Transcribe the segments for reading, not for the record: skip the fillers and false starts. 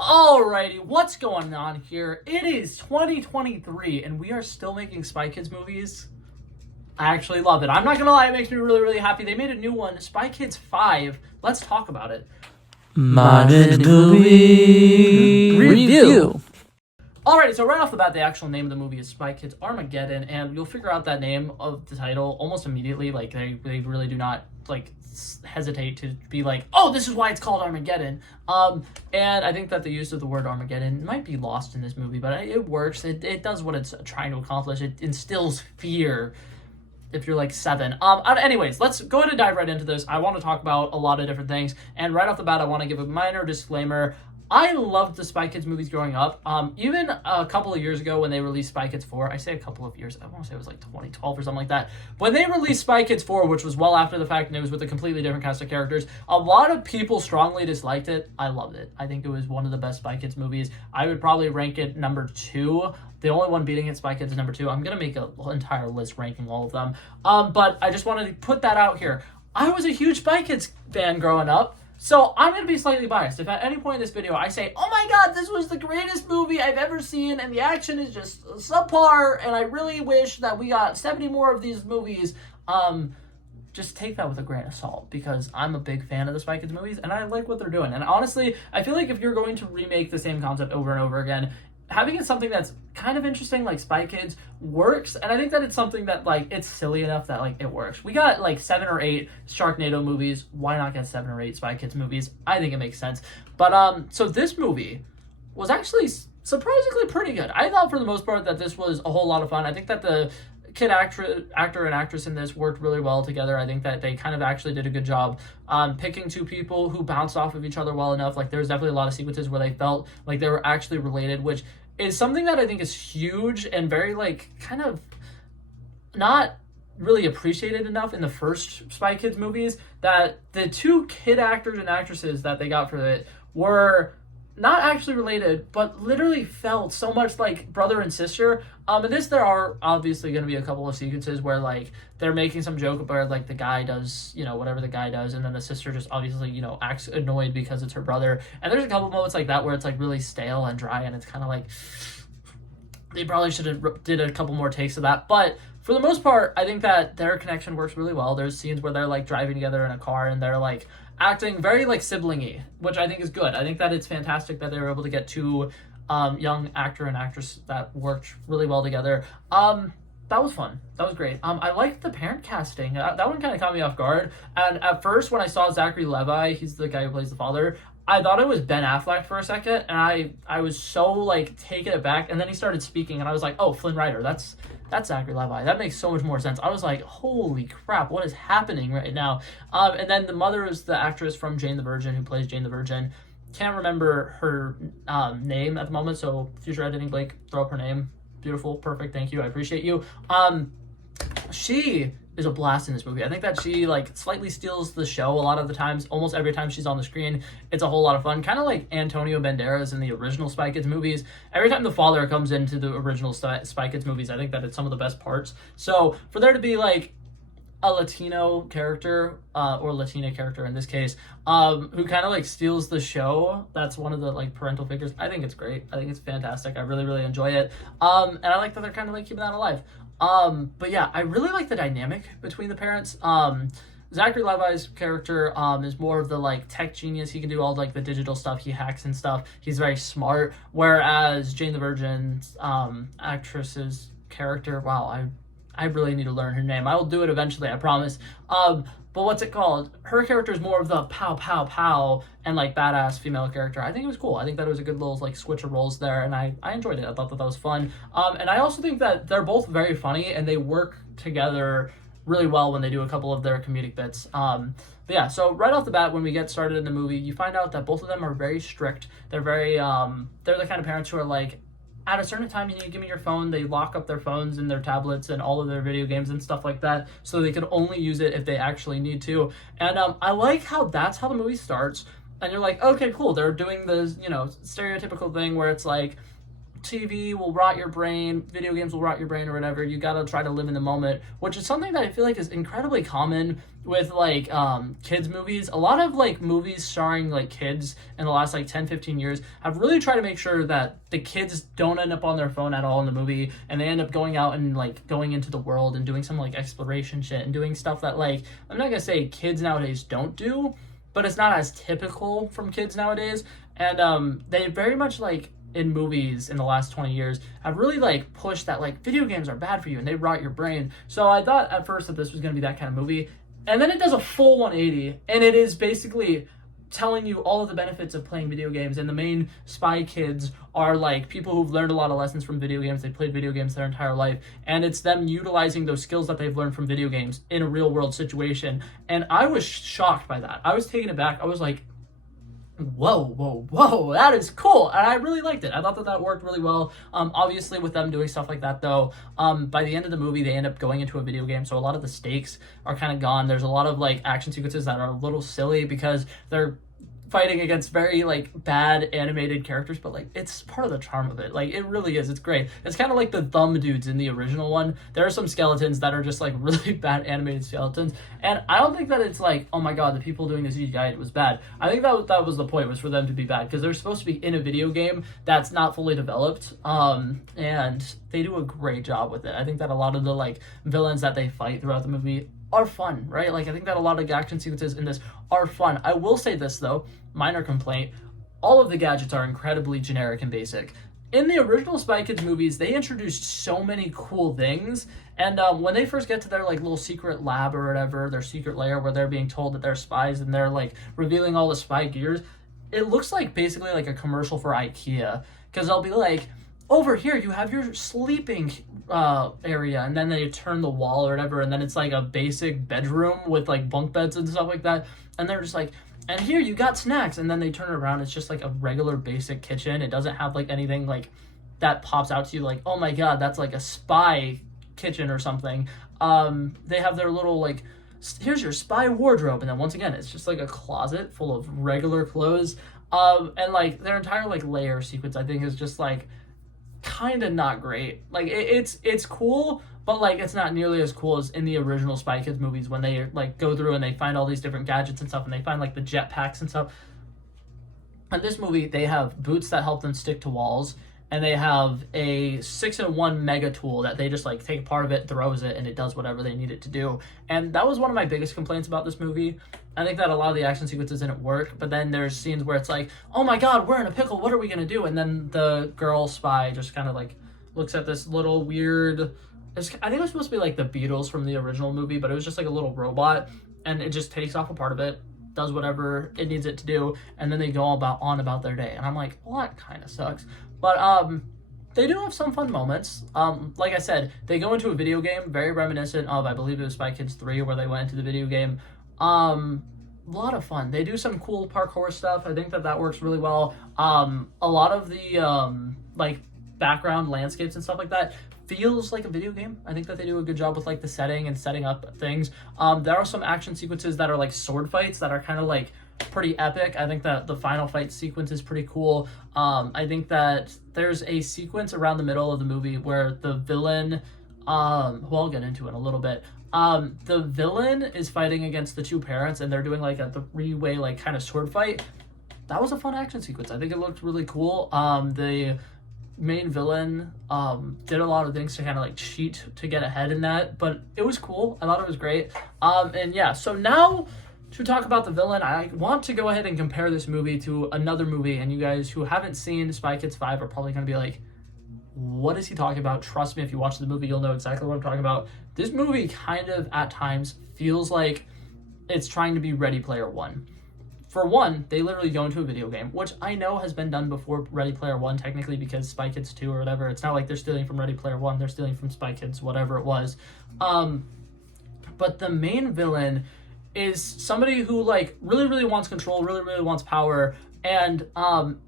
Alrighty, what's going on here? It is 2023 and we are still making Spy Kids movies. I actually love it. I'm not gonna lie, it makes me really, really happy. They made a new one, Spy Kids 5. Let's talk about it. Modern Movie Review. Alrighty, so right off the bat, the actual name of the movie is Spy Kids Armageddon, and you'll figure out that name of the title almost immediately. Like, they really do not, hesitate to be like, oh, this is why it's called Armageddon. And I think that the use of the word Armageddon might be lost in this movie, but it works. It does what it's trying to accomplish. It instills fear if you're like 7. Anyways, let's go ahead and dive right into this. I want to talk about a lot of different things, and right off the bat, I want to give a minor disclaimer. I loved the Spy Kids movies growing up. Even a couple of years ago when they released Spy Kids 4, I say a couple of years, I want to say it was like 2012 or something like that. When they released Spy Kids 4, which was well after the fact and it was with a completely different cast of characters, a lot of people strongly disliked it. I loved it. I think it was one of the best Spy Kids movies. I would probably rank it number 2. The only one beating it, Spy Kids, is number 2. I'm going to make an entire list ranking all of them. But I just wanted to put that out here. I was a huge Spy Kids fan growing up. So I'm going to be slightly biased. If at any point in this video I say, oh my god, this was the greatest movie I've ever seen and the action is just subpar and I really wish that we got 70 more of these movies, just take that with a grain of salt because I'm a big fan of the Spy Kids movies and I like what they're doing. And honestly, I feel like if you're going to remake the same concept over and over again, having it something that's kind of interesting like Spy Kids works, and I think that it's something that it's silly enough that it works. We got 7 or 8 Sharknado movies. Why not get 7 or 8 Spy Kids movies? I think it makes sense. But so this movie was actually surprisingly pretty good. I thought for the most part that this was a whole lot of fun. I think that the kid actor and actress in this worked really well together. I think that they kind of actually did a good job picking 2 people who bounced off of each other well enough. There's definitely a lot of sequences where they felt like they were actually related, which is something that I think is huge and very kind of not really appreciated enough in the first Spy Kids movies, that the 2 kid actors and actresses that they got for it were not actually related, but literally felt so much like brother and sister. In this, there are obviously going to be a couple of sequences where they're making some joke about the guy does, whatever the guy does, and then the sister just obviously, acts annoyed because it's her brother. And there's a couple moments like that where it's really stale and dry, and it's kind of they probably should have did a couple more takes of that. But for the most part, I think that their connection works really well. There's scenes where they're driving together in a car and they're acting very sibling-y, which I think is good. I think that it's fantastic that they were able to get 2 young actor and actress that worked really well together. That was fun. That was great. I liked the parent casting. That one kind of caught me off guard. And at first, when I saw Zachary Levi, he's the guy who plays the father, I thought it was Ben Affleck for a second, and I was so taken aback. And then he started speaking, and I was like, oh, Flynn Rider, that's Zachary Levi. That makes so much more sense. I was like, holy crap, what is happening right now? And then the mother is the actress from Jane the Virgin who plays Jane the Virgin. Can't remember her name at the moment, so future editing, Blake, throw up her name. Beautiful, perfect, thank you, I appreciate you. She is a blast in this movie. I think that she slightly steals the show a lot of the times. Almost every time she's on the screen, it's a whole lot of fun. Kind of like Antonio Banderas in the original Spy Kids movies. Every time the father comes into the original Spy Kids movies, I think that it's some of the best parts. So for there to be a Latino character, or Latina character in this case, who kind of steals the show, that's one of the parental figures, I think it's great. I think it's fantastic. I really, really enjoy it. And I like that they're kind of keeping that alive. But yeah, I really like the dynamic between the parents. Zachary Levi's character is more of the tech genius. He can do all the digital stuff. He hacks and stuff. He's very smart. Whereas Jane the Virgin's actress's character, wow, I really need to learn her name. I will do it eventually, I promise. But what's it called? Her character is more of the pow, pow, pow, and badass female character. I think it was cool. I think that it was a good little switch of roles there, and I enjoyed it. I thought that was fun. And I also think that they're both very funny, and they work together really well when they do a couple of their comedic bits. But yeah, so right off the bat, when we get started in the movie, you find out that both of them are very strict. They're very, they're the kind of parents who are at a certain time, you need to give me your phone. They lock up their phones and their tablets and all of their video games and stuff like that, so they can only use it if they actually need to. And I like how that's how the movie starts. And you're like, okay, cool. They're doing this, stereotypical thing where it's TV will rot your brain, video games will rot your brain or whatever. You gotta try to live in the moment, which is something that I feel like is incredibly common with like kids movies. A lot of like movies starring like kids in the last like 10-15 years have really tried to make sure that the kids don't end up on their phone at all in the movie, and they end up going out and like going into the world and doing some like exploration shit and doing stuff that, like, I'm not gonna say kids nowadays don't do, but it's not as typical from kids nowadays. And they very much like in movies in the last 20 years have really like pushed that like video games are bad for you and they rot your brain. So I thought at first that this was going to be that kind of movie, and then it does a full 180, and it is basically telling you all of the benefits of playing video games. And the main spy kids are like people who've learned a lot of lessons from video games. They played video games their entire life, and it's them utilizing those skills that they've learned from video games in a real world situation. And I was shocked by that. I was taken aback. I was like, whoa, that is cool. And I really liked it. I thought that worked really well. Obviously with them doing stuff like that though, by the end of the movie they end up going into a video game, so a lot of the stakes are kind of gone. There's a lot of like action sequences that are a little silly because they're fighting against very like bad animated characters, but like it's part of the charm of it. Like it really is. It's great. It's kind of like the thumb dudes in the original one. There are some skeletons that are just like really bad animated skeletons, and I don't think that it's like, oh my god, the people doing the CGI, it was bad. I think that was the point, was for them to be bad, because they're supposed to be in a video game that's not fully developed, and they do a great job with it. I think that a lot of the like villains that they fight throughout the movie are fun, right? Like I think that a lot of action sequences in this are fun. I will say this though, minor complaint, all of the gadgets are incredibly generic and basic. In the original Spy Kids movies, they introduced so many cool things, and when they first get to their like little secret lab or whatever, their secret lair where they're being told that they're spies and they're like revealing all the spy gears, it looks like basically like a commercial for IKEA, because they'll be like, over here you have your sleeping area, and then they turn the wall or whatever, and then it's like a basic bedroom with like bunk beds and stuff like that, and they're just like, and here you got snacks, and then they turn it around, it's just like a regular basic kitchen. It doesn't have like anything like that pops out to you like, oh my god, that's like a spy kitchen or something. They have their little like, here's your spy wardrobe, and then once again it's just like a closet full of regular clothes, and like their entire like layer sequence I think is just like kind of not great. Like it's cool, but like it's not nearly as cool as in the original Spy Kids movies when they like go through and they find all these different gadgets and stuff, and they find like the jetpacks and stuff. In this movie they have boots that help them stick to walls, and they have a 6-in-1 mega tool that they just like take part of it, throws it, and it does whatever they need it to do. And that was one of my biggest complaints about this movie. I think that a lot of the action sequences didn't work, but then there's scenes where it's like, oh my god, we're in a pickle, what are we gonna do? And then the girl spy just kind of like looks at this little weird, I think it was supposed to be like the Beatles from the original movie, but it was just like a little robot, and it just takes off a part of it, does whatever it needs it to do, and then they go on about their day. And I'm like, well, that kind of sucks. But they do have some fun moments. Like I said, they go into a video game, very reminiscent of, I believe it was Spy Kids 3, where they went into the video game. A lot of fun. They do some cool parkour stuff. I think that works really well. A lot of the like background landscapes and stuff like that feels like a video game. I think that they do a good job with like the setting and setting up things. There are some action sequences that are like sword fights that are kind of like pretty epic. I think that the final fight sequence is pretty cool. I think that there's a sequence around the middle of the movie where the villain, who I'll get into in a little bit, the villain is fighting against the two parents, and they're doing like a three-way like kind of sword fight. That was a fun action sequence. I think it looked really cool. The main villain did a lot of things to kind of like cheat to get ahead in that, but it was cool. I thought it was great. And yeah, so now to talk about the villain, I want to go ahead and compare this movie to another movie, and you guys who haven't seen Spy Kids 5 are probably going to be like, what is he talking about? Trust me, if you watch the movie, you'll know exactly what I'm talking about. This movie kind of, at times, feels like it's trying to be Ready Player One. For one, they literally go into a video game, which I know has been done before Ready Player One, technically, because Spy Kids 2 or whatever. It's not like they're stealing from Ready Player One, they're stealing from Spy Kids, whatever it was. But the main villain is somebody who like really wants control, really wants power, and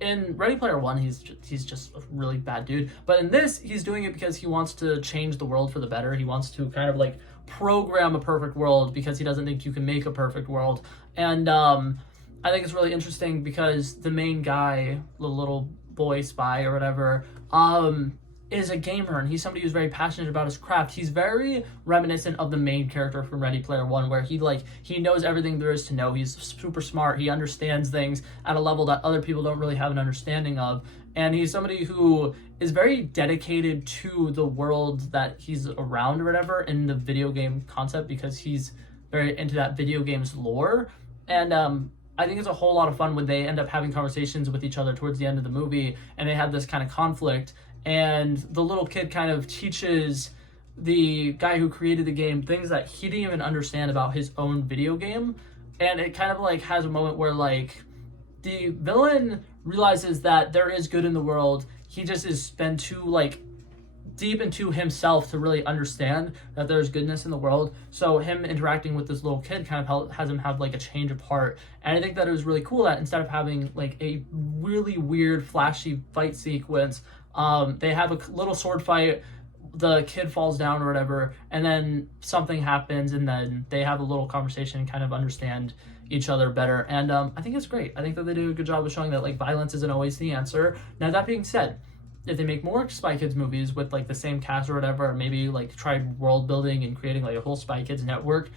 in Ready Player One he's just a really bad dude, but in this he's doing it because he wants to change the world for the better. He wants to kind of like program a perfect world because he doesn't think you can make a perfect world. And I think it's really interesting because the main guy, the little boy spy or whatever, is a gamer, and he's somebody who's very passionate about his craft. He's very reminiscent of the main character from Ready Player One, where he knows everything there is to know. He's super smart. He understands things at a level that other people don't really have an understanding of. And he's somebody who is very dedicated to the world that he's around or whatever in the video game concept, because he's very into that video game's lore. And I think it's a whole lot of fun when they end up having conversations with each other towards the end of the movie, and they have this kind of conflict, and the little kid kind of teaches the guy who created the game things that he didn't even understand about his own video game. And it kind of like has a moment where like the villain realizes that there is good in the world. He just has been too like deep into himself to really understand that there's goodness in the world. So him interacting with this little kid kind of has him have like a change of heart. And I think that it was really cool that instead of having like a really weird flashy fight sequence, they have a little sword fight, the kid falls down or whatever, and then something happens, and then they have a little conversation and kind of understand each other better. And I think it's great. I think that they do a good job of showing that like violence isn't always the answer. Now, that being said, if they make more Spy Kids movies with like the same cast or whatever, or maybe like try world building and creating like a whole Spy Kids network,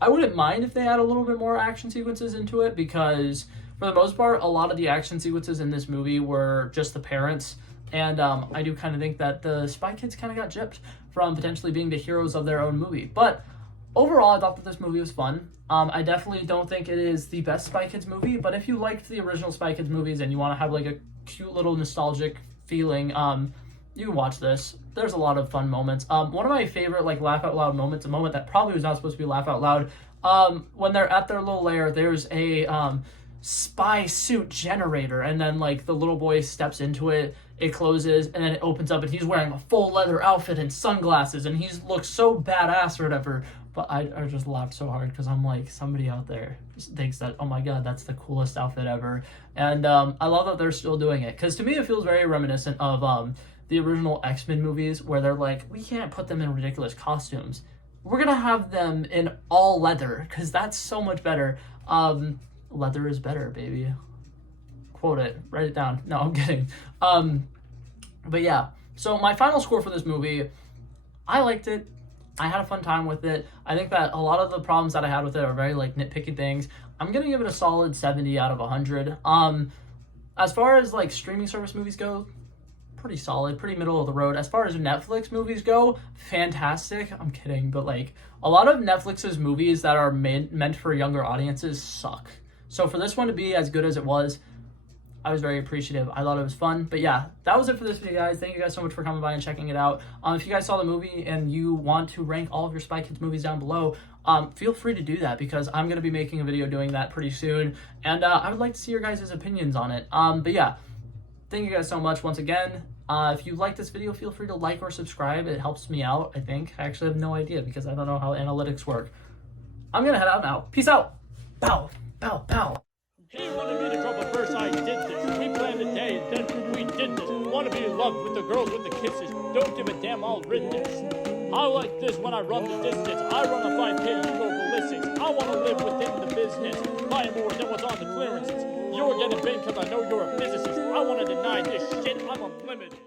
I wouldn't mind if they add a little bit more action sequences into it, because for the most part, a lot of the action sequences in this movie were just the parents. And I do kind of think that the Spy Kids kind of got gypped from potentially being the heroes of their own movie. But overall, I thought that this movie was fun. I definitely don't think it is the best Spy Kids movie, but if you liked the original Spy Kids movies and you want to have like a cute little nostalgic feeling, you can watch this. There's a lot of fun moments. One of my favorite like laugh out loud moments, a moment that probably was not supposed to be laugh out loud, when they're at their little lair, there's a spy suit generator, and then like the little boy steps into it, it closes, and then it opens up, and he's wearing a full leather outfit and sunglasses, and he looks so badass or whatever. But I just laughed so hard because I'm like, somebody out there just thinks that, oh my god, that's the coolest outfit ever. And I love that they're still doing it, because to me it feels very reminiscent of the original X-Men movies, where they're like, we can't put them in ridiculous costumes, we're gonna have them in all leather because that's so much better. Leather is better, baby. Quote it, write it down. No, I'm kidding. But yeah, so my final score for this movie, I liked it. I had a fun time with it. I think that a lot of the problems that I had with it are very like nitpicky things. I'm gonna give it a solid 70 out of 100. As far as like streaming service movies go, pretty solid, pretty middle of the road. As far as Netflix movies go, fantastic. I'm kidding, but like a lot of Netflix's movies that are meant for younger audiences suck. So for this one to be as good as it was, I was very appreciative. I thought it was fun. But yeah, that was it for this video, guys. Thank you guys so much for coming by and checking it out. If you guys saw the movie and you want to rank all of your Spy Kids movies down below, feel free to do that, because I'm going to be making a video doing that pretty soon. And I would like to see your guys' opinions on it. But yeah, thank you guys so much once again. If you like this video, feel free to like or subscribe. It helps me out, I think. I actually have no idea, because I don't know how analytics work. I'm going to head out now. Peace out. Bow, bow, bow. He wanted me to trouble first, I did this. He planned the day, and then we did this. Want to be in love with the girls with the kisses. Don't give a damn, I'll rid this. I like this when I run the distance. I run a 5K, you go ballistics. I want to live within the business. Buy more than what's on the clearances. You're getting big because I know you're a physicist. I want to deny this shit, I'm unlimited.